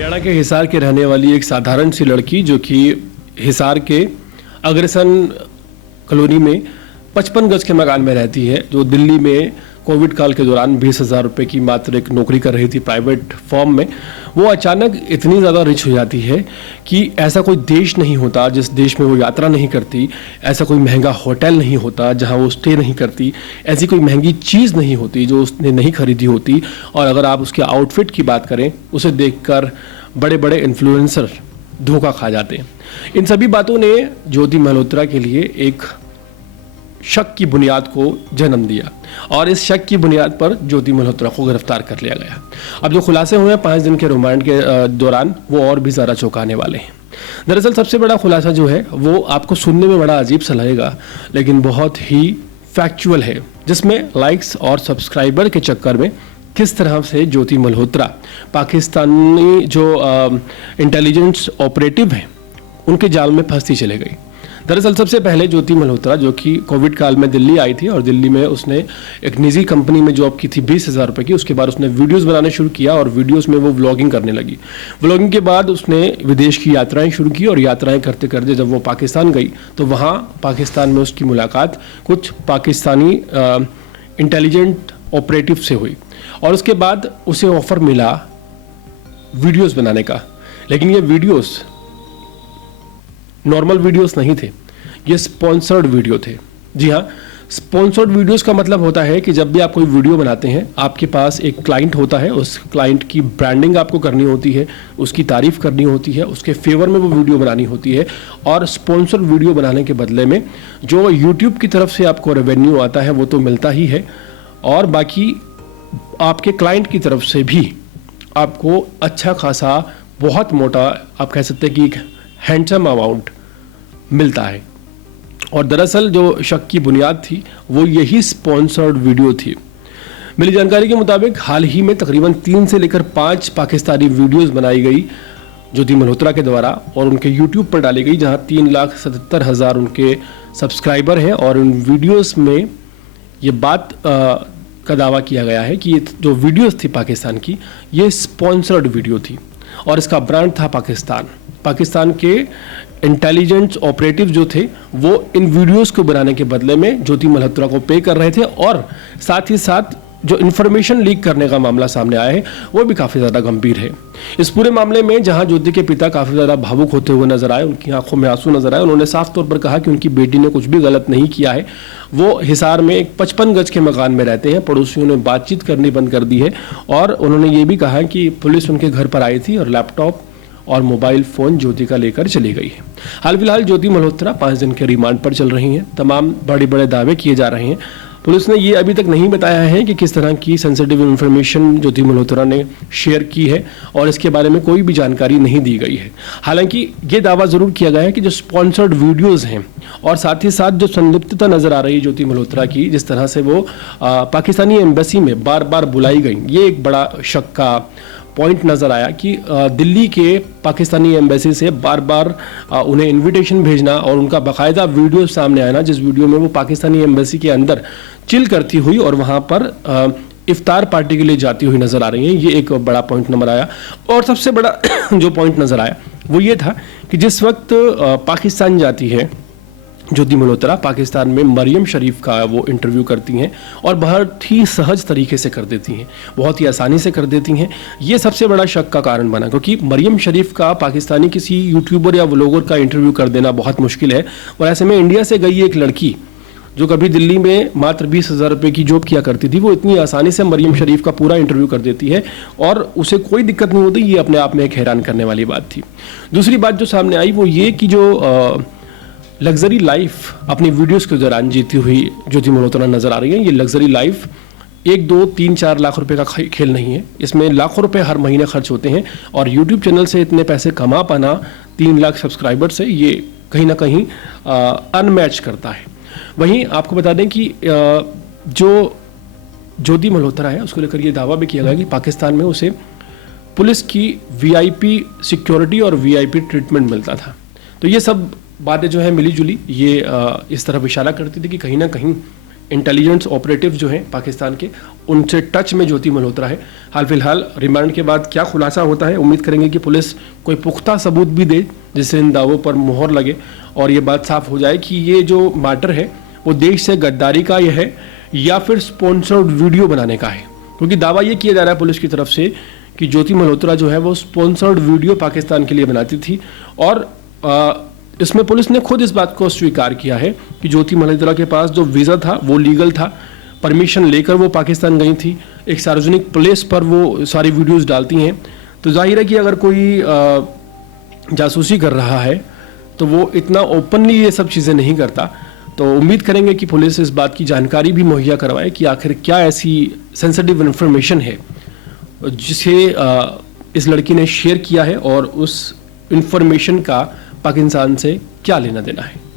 हरियाणा के हिसार के रहने वाली एक साधारण सी लड़की जो कि हिसार के अग्रसन कॉलोनी में 55 गज के मकान में रहती है, जो दिल्ली में कोविड काल के दौरान 20,000 रुपये की मात्र एक नौकरी कर रही थी प्राइवेट फर्म में। वो अचानक इतनी ज़्यादा रिच हो जाती है कि ऐसा कोई देश नहीं होता जिस देश में वो यात्रा नहीं करती, ऐसा कोई महंगा होटल नहीं होता जहां वो स्टे नहीं करती, ऐसी कोई महंगी चीज़ नहीं होती जो उसने नहीं खरीदी होती। और अगर आप उसके आउटफिट की बात करें, उसे देखकर बड़े बड़े इन्फ्लुएंसर धोखा खा जाते हैं। इन सभी बातों ने ज्योति मल्होत्रा के लिए एक शक की बुनियाद को जन्म दिया और इस शक की बुनियाद पर ज्योति मल्होत्रा को गिरफ्तार कर लिया गया। अब जो खुलासे हुए हैं 5 दिन के रिमांड के दौरान, वो और भी ज़्यादा चौंकाने वाले हैं। दरअसल सबसे बड़ा खुलासा जो है वो आपको सुनने में बड़ा अजीब सा लगेगा, लेकिन बहुत ही फैक्चुअल है, जिसमें लाइक्स और सब्सक्राइबर के चक्कर में किस तरह से ज्योति मल्होत्रा पाकिस्तानी जो इंटेलिजेंस ऑपरेटिव हैं उनके जाल में फंसती चले गई। दरअसल सबसे पहले ज्योति मल्होत्रा जो कि कोविड काल में दिल्ली आई थी और दिल्ली में उसने एक निजी कंपनी में जॉब की थी 20,000 रुपये की। उसके बाद उसने वीडियोस बनाने शुरू किया और वीडियोस में वो व्लॉगिंग करने लगी। व्लॉगिंग के बाद उसने विदेश की यात्राएं शुरू की और यात्राएं करते करते जब वो पाकिस्तान गई तो वहाँ पाकिस्तान में उसकी मुलाकात कुछ पाकिस्तानी इंटेलिजेंट ऑपरेटिव से हुई और उसके बाद उसे ऑफर मिला वीडियोस बनाने का। लेकिन ये वीडियोस नॉर्मल वीडियोस नहीं थे, ये स्पॉन्सर्ड वीडियो थे। जी हाँ, स्पॉन्सर्ड वीडियोस का मतलब होता है कि जब भी आप कोई वीडियो बनाते हैं, आपके पास एक क्लाइंट होता है, उस क्लाइंट की ब्रांडिंग आपको करनी होती है, उसकी तारीफ करनी होती है, उसके फेवर में वो वीडियो बनानी होती है और स्पॉन्सर्ड वीडियो बनाने के बदले में जो यूट्यूब की तरफ से आपको रेवेन्यू आता है वो तो मिलता ही है और बाकी आपके क्लाइंट की तरफ से भी आपको अच्छा खासा, बहुत मोटा, आप कह सकते हैं कि एक हैंडसम अमाउंट मिलता है। और दरअसल जो शक की बुनियाद थी वो यही स्पॉन्सर्ड वीडियो थी। मिली जानकारी के मुताबिक हाल ही में तकरीबन 3 से लेकर 5 पाकिस्तानी वीडियोस बनाई गई ज्योति मल्होत्रा के द्वारा और उनके यूट्यूब पर डाली गई, जहां 3,77,000 उनके सब्सक्राइबर हैं। और उन वीडियोस में ये बात का दावा किया गया है कि ये जो वीडियोस थी पाकिस्तान की, ये स्पॉन्सर्ड वीडियो थी और इसका ब्रांड था पाकिस्तान के इंटेलिजेंस ऑपरेटिव जो थे वो इन वीडियोस को बनाने के बदले में ज्योति मल्होत्रा को पे कर रहे थे। और साथ ही साथ जो इन्फॉर्मेशन लीक करने का मामला सामने आया है वो भी काफ़ी ज़्यादा गंभीर है। इस पूरे मामले में जहां ज्योति के पिता काफ़ी ज़्यादा भावुक होते हुए नजर आए, उनकी आंखों में आंसू नजर आए। उन्होंने साफ तौर पर कहा कि उनकी बेटी ने कुछ भी गलत नहीं किया है। वो हिसार में एक 55 गज के मकान में रहते हैं। पड़ोसियों ने बातचीत करनी बंद कर दी है और उन्होंने ये भी कहा कि पुलिस उनके घर पर आई थी और लैपटॉप और मोबाइल फ़ोन ज्योति का लेकर चली गई है। हाल फिलहाल ज्योति मल्होत्रा 5 दिन के रिमांड पर चल रही हैं। तमाम बड़े बड़े दावे किए जा रहे हैं। पुलिस ने ये अभी तक नहीं बताया है कि किस तरह की सेंसिटिव इन्फॉर्मेशन ज्योति मल्होत्रा ने शेयर की है और इसके बारे में कोई भी जानकारी नहीं दी गई है। हालांकि ये दावा ज़रूर किया गया है कि जो स्पॉन्सर्ड वीडियोज़ हैं और साथ ही साथ जो संलिप्तता नज़र आ रही है ज्योति मल्होत्रा की, जिस तरह से वो पाकिस्तानी एम्बेसी में बार बार बुलाई गई, ये एक बड़ा शक का पॉइंट नज़र आया कि दिल्ली के पाकिस्तानी एम्बेसी से बार बार उन्हें इनविटेशन भेजना और उनका बाकायदा वीडियो सामने आना, जिस वीडियो में वो पाकिस्तानी एम्बेसी के अंदर चिल करती हुई और वहाँ पर इफ्तार पार्टी के लिए जाती हुई नज़र आ रही हैं। ये एक बड़ा पॉइंट नंबर आया। और सबसे बड़ा जो पॉइंट नज़र आया वो ये था कि जिस वक्त पाकिस्तान जाती है ज्योति मल्होत्रा, पाकिस्तान में मरियम शरीफ का वो इंटरव्यू करती हैं और बहुत ही सहज तरीके से कर देती हैं, बहुत ही आसानी से कर देती हैं। ये सबसे बड़ा शक का कारण बना, क्योंकि मरियम शरीफ का पाकिस्तानी किसी यूट्यूबर या व्लॉगर का इंटरव्यू कर देना बहुत मुश्किल है। और ऐसे में इंडिया से गई एक लड़की जो कभी दिल्ली में मात्र 20,000 रुपये की जॉब किया करती थी, वो इतनी आसानी से मरियम शरीफ का पूरा इंटरव्यू कर देती है और उसे कोई दिक्कत नहीं होती। ये अपने आप में एक हैरान करने वाली बात थी। दूसरी बात जो सामने आई वो ये कि जो लग्जरी लाइफ अपनी वीडियोस के दौरान जीती हुई ज्योति मल्होत्रा नजर आ रही है, ये लग्जरी लाइफ 1, 2, 3, 4 लाख रुपए का खेल नहीं है। इसमें लाखों रुपए हर महीने खर्च होते हैं और यूट्यूब चैनल से इतने पैसे कमा पाना 3 लाख सब्सक्राइबर से, ये कहीं ना कहीं अनमैच करता है। वहीं आपको बता दें कि जो ज्योति मल्होत्रा है उसको लेकर ये दावा भी किया गया कि पाकिस्तान में उसे पुलिस की VIP सिक्योरिटी और VIP ट्रीटमेंट मिलता था। तो ये सब बातें जो है मिली जुली ये इस तरफ इशारा करती थी कि कहीं ना कहीं इंटेलिजेंस ऑपरेटिव जो हैं पाकिस्तान के, उनसे टच में ज्योति मल्होत्रा है। हाल फिलहाल रिमांड के बाद क्या खुलासा होता है, उम्मीद करेंगे कि पुलिस कोई पुख्ता सबूत भी दे जिससे इन दावों पर मोहर लगे और ये बात साफ हो जाए कि ये जो मैटर है वो देश से गद्दारी का ये है या फिर स्पॉन्सर्ड वीडियो बनाने का है। क्योंकि दावा ये किया जा रहा है पुलिस की तरफ से कि ज्योति मल्होत्रा जो है वो स्पॉन्सर्ड वीडियो पाकिस्तान के लिए बनाती थी और इसमें पुलिस ने खुद इस बात को स्वीकार किया है कि ज्योति मल्होत्रा के पास जो वीज़ा था वो लीगल था, परमिशन लेकर वो पाकिस्तान गई थी, एक सार्वजनिक प्लेस पर वो सारी वीडियोस डालती हैं। तो जाहिर है कि अगर कोई जासूसी कर रहा है तो वो इतना ओपनली ये सब चीज़ें नहीं करता। तो उम्मीद करेंगे कि पुलिस इस बात की जानकारी भी मुहैया करवाए कि आखिर क्या ऐसी सेंसिटिव इन्फॉर्मेशन है जिसे इस लड़की ने शेयर किया है और उस इन्फॉर्मेशन का पाकिस्तान से क्या लेना देना है।